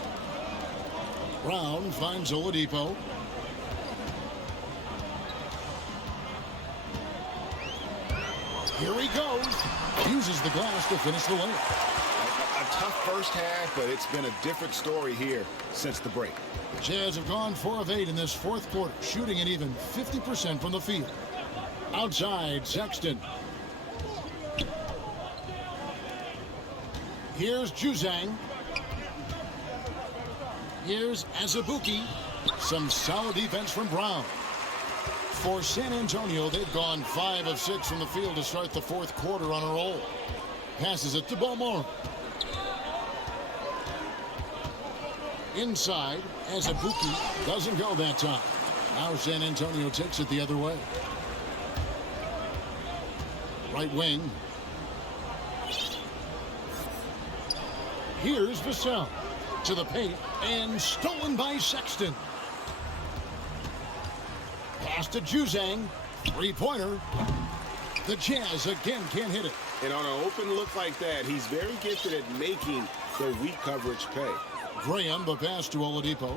Brown finds Oladipo. Here he goes. Uses the glass to finish the layup. A tough first half, but it's been a different story here since the break. Jazz have gone 4 of 8 in this 4th quarter, shooting at even 50% from the field. Outside, Sexton. Here's Juzang. Here's Azubuike. Some solid defense from Brown. For San Antonio, they've gone 5 of 6 from the field to start the 4th quarter on a roll. Passes it to Balmore. Inside, Azubuike doesn't go that time. Now San Antonio takes it the other way. Right wing. Here's Vassell to the paint and stolen by Sexton. Pass to Juzang. 3-pointer. The Jazz again can't hit it. And on an open look like that, he's very gifted at making the weak coverage pay. Graham, the pass to Oladipo.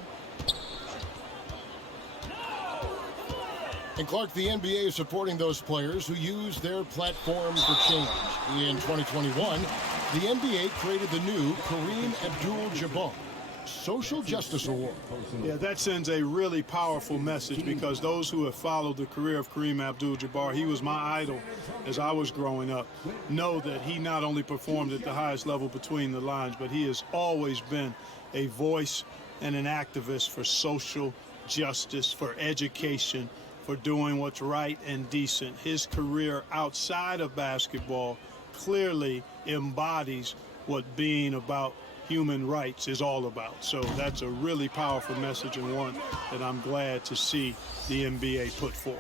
And Clark, the NBA is supporting those players who use their platform for change. In 2021, the NBA created the new Kareem Abdul-Jabbar Social Justice Award. Yeah, that sends a really powerful message because those who have followed the career of Kareem Abdul-Jabbar, he was my idol as I was growing up, know that he not only performed at the highest level between the lines, but he has always been a voice and an activist for social justice, for education, for doing what's right and decent. His career outside of basketball clearly embodies what being about human rights is all about. So that's a really powerful message and one that I'm glad to see the NBA put forth.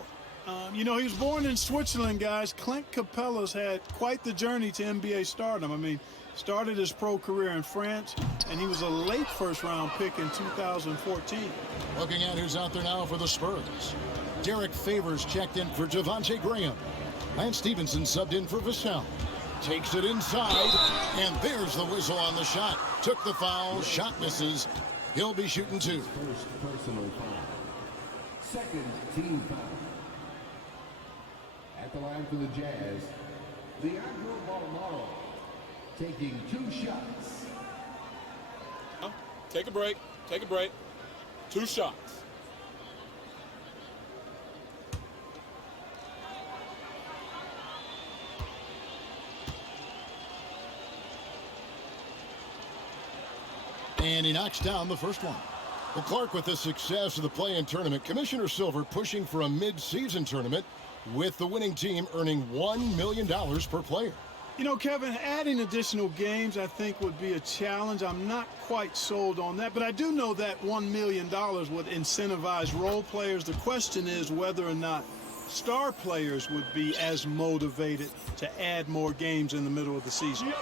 You know, he was born in Switzerland, guys. Clint Capella's had quite the journey to NBA stardom. I mean, started his pro career in France, and he was a late first-round pick in 2014. Looking at who's out there now for the Spurs. Derek Favors checked in for Devontae Graham. Lance Stevenson subbed in for Vassell. Takes it inside, and there's the whistle on the shot. Took the foul, shot misses. He'll be shooting 2. First personal foul. Second team foul. At the line for the Jazz, Leandro Balmoro taking 2 shots. Take a break. Take a break. 2 shots. And he knocks down the first one. Well, Clark, with the success of the play-in tournament, Commissioner Silver pushing for a mid-season tournament with the winning team earning $1 million per player. You know, Kevin, adding additional games I think would be a challenge. I'm not quite sold on that, but I do know that $1 million would incentivize role players. The question is whether or not star players would be as motivated to add more games in the middle of the season.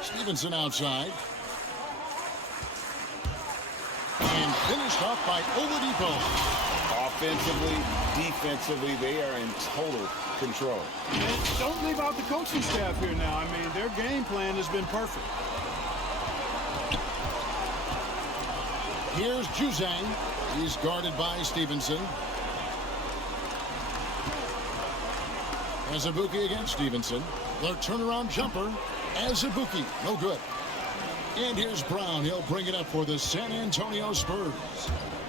Stevenson outside. And finished off by Oladipo. Offensively, defensively, they are in total control. And don't leave out the coaching staff here now. I mean, their game plan has been perfect. Here's Juzang. He's guarded by Stevenson. Azubuike against Stevenson. The turnaround jumper. Azubuike, no good. And here's Brown. He'll bring it up for the San Antonio Spurs.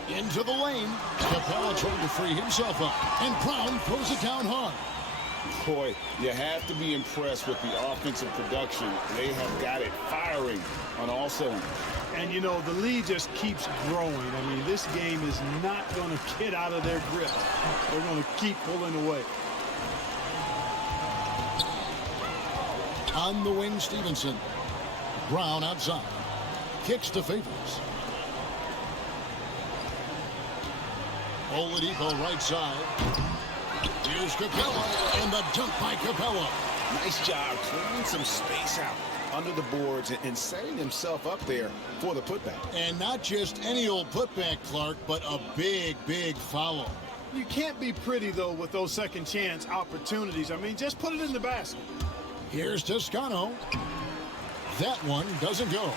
Into the lane. Capella trying to free himself up. And Brown throws it down hard. Boy, you have to be impressed with the offensive production. They have got it firing on all cylinders. And, you know, the lead just keeps growing. I mean, this game is not going to get out of their grip. They're going to keep pulling away. On the wing, Stevenson. Brown outside. Kicks to Favors. Oladipo right side. Here's Capella, and the dunk by Capella. Nice job clearing some space out under the boards and setting himself up there for the putback. And not just any old putback, Clark, but a big, big foul. You can't be pretty, though, with those second chance opportunities. I mean, just put it in the basket. Here's Toscano. That one doesn't go.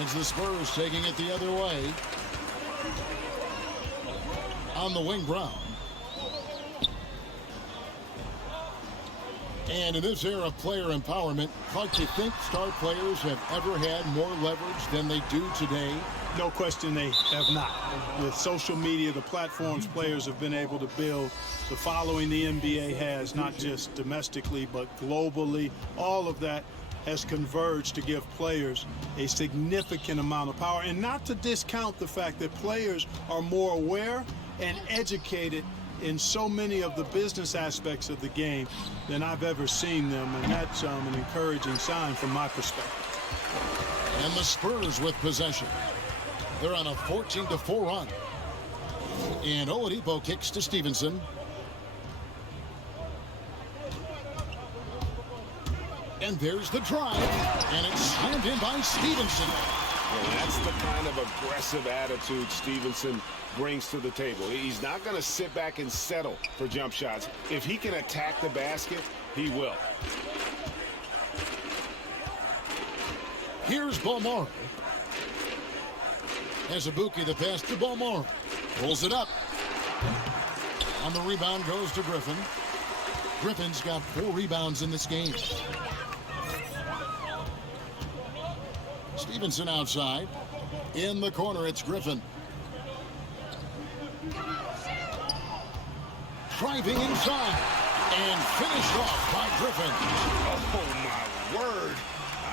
It's the Spurs taking it the other way. On the wing, Brown. And in this era of player empowerment, Clark, do you think star players have ever had more leverage than they do today? No question they have not. With social media, the platforms players have been able to build, the following the NBA has, not just domestically, but globally, all of that has converged to give players a significant amount of power. And not to discount the fact that players are more aware and educated in so many of the business aspects of the game than I've ever seen them, and that's an encouraging sign from my perspective. And the Spurs with possession. They're on a 14-4 run. And Oladipo kicks to Stevenson. And there's the drive, and it's slammed in by Stevenson. Well, that's the kind of aggressive attitude Stevenson brings to the table. He's not going to sit back and settle for jump shots. If he can attack the basket, he will. Here's Balmore. Azubuike, the pass to Balmore. Pulls it up. On the rebound goes to Griffin. Griffin's got 4 rebounds in this game. Stevenson outside. In the corner, it's Griffin. Driving inside. And finished off by Griffin. Oh, my word.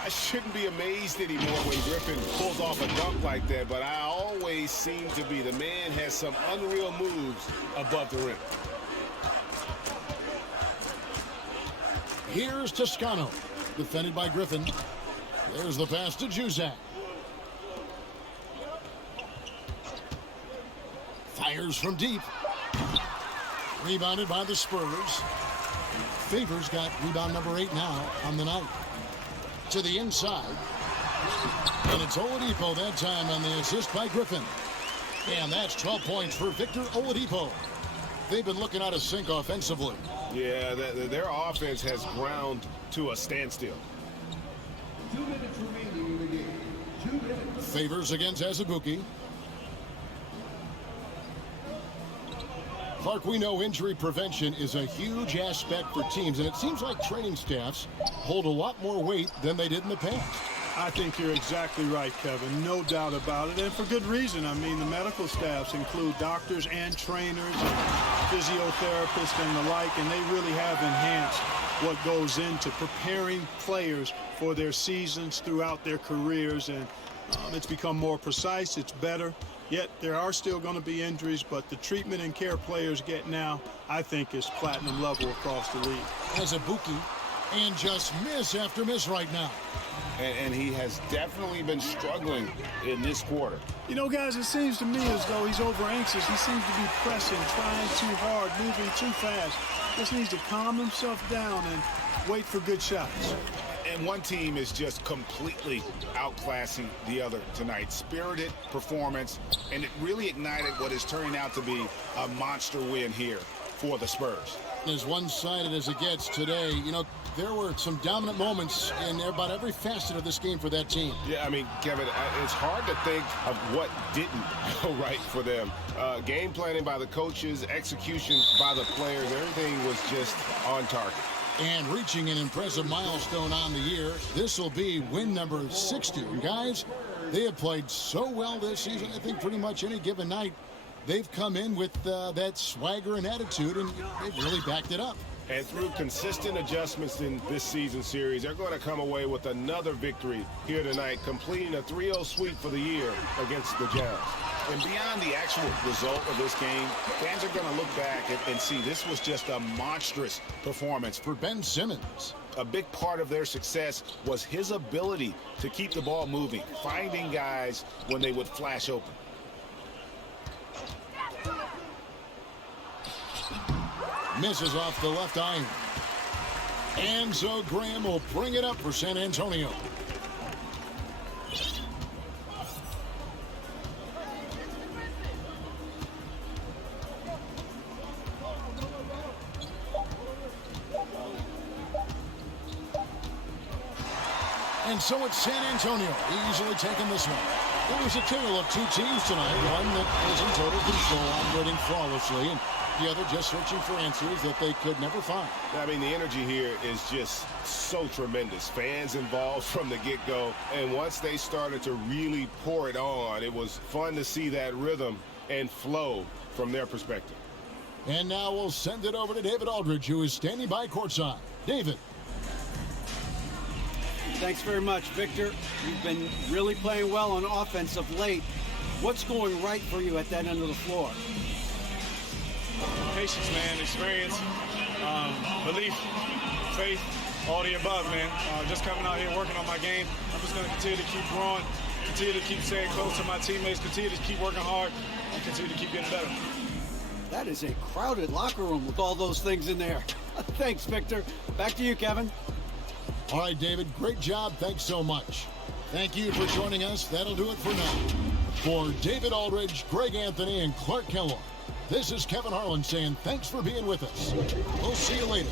I shouldn't be amazed anymore when Griffin pulls off a dunk like that, but I always seem to be. The man has some unreal moves above the rim. Here's Toscano. Defended by Griffin. There's the pass to Juzang. Fires from deep. Rebounded by the Spurs. Favors got rebound number 8 now on the night. To the inside. And it's Oladipo that time on the assist by Griffin. And that's 12 points for Victor Oladipo. They've been looking out of sync offensively. Yeah, their offense has ground to a standstill. 2 minutes remaining in the game. 2 minutes. Favors against Azubuike. Clark, we know injury prevention is a huge aspect for teams, and it seems like training staffs hold a lot more weight than they did in the past. I think you're exactly right, Kevin. No doubt about it, and for good reason. I mean, the medical staffs include doctors and trainers and physiotherapists and the like, and they really have enhanced what goes into preparing players for their seasons throughout their careers, and it's become more precise. It's better. Yet there are still going to be injuries, but the treatment and care players get now, I think, is platinum level across the league. Azubuike, and just miss after miss right now. And he has definitely been struggling in this quarter. You know, guys, it seems to me as though he's over anxious. He seems to be pressing, trying too hard, moving too fast. Just needs to calm himself down and wait for good shots. And one team is just completely outclassing the other tonight. Spirited performance, and it really ignited what is turning out to be a monster win here for the Spurs. As one-sided as it gets today, you know, there were some dominant moments in about every facet of this game for that team. Yeah, I mean, Kevin, it's hard to think of what didn't go right for them. Game planning by the coaches, execution by the players, everything was just on target. And reaching an impressive milestone on the year, this will be win number 60. And guys, they have played so well this season. I think pretty much any given night, they've come in with that swagger and attitude, and they've really backed it up. And through consistent adjustments in this season series, they're going to come away with another victory here tonight, completing a 3-0 sweep for the year against the Jazz. And beyond the actual result of this game, fans are going to look back and see this was just a monstrous performance for Ben Simmons. A big part of their success was his ability to keep the ball moving, finding guys when they would flash open. Misses off the left iron. And so Graham will bring it up for San Antonio. And so it's San Antonio easily taking this one. It was a tale of two teams tonight. One that was in total control, operating flawlessly, and the other just searching for answers that they could never find. I mean, the energy here is just so tremendous. Fans involved from the get-go, and once they started to really pour it on, it was fun to see that rhythm and flow from their perspective. And now we'll send it over to David Aldridge, who is standing by courtside. David. Thanks very much, Victor. You've been really playing well on offense of late. What's going right for you at that end of the floor? Patience, man, experience, belief, faith, all the above, man. Just coming out here working on my game. I'm just going to continue to keep growing, continue to keep staying close to my teammates, continue to keep working hard, and continue to keep getting better. That is a crowded locker room with all those things in there. Thanks, Victor. Back to you, Kevin. All right, David, great job. Thanks so much. Thank you for joining us. That'll do it for now. For David Aldridge, Greg Anthony, and Clark Kellogg, this is Kevin Harlan saying thanks for being with us. We'll see you later.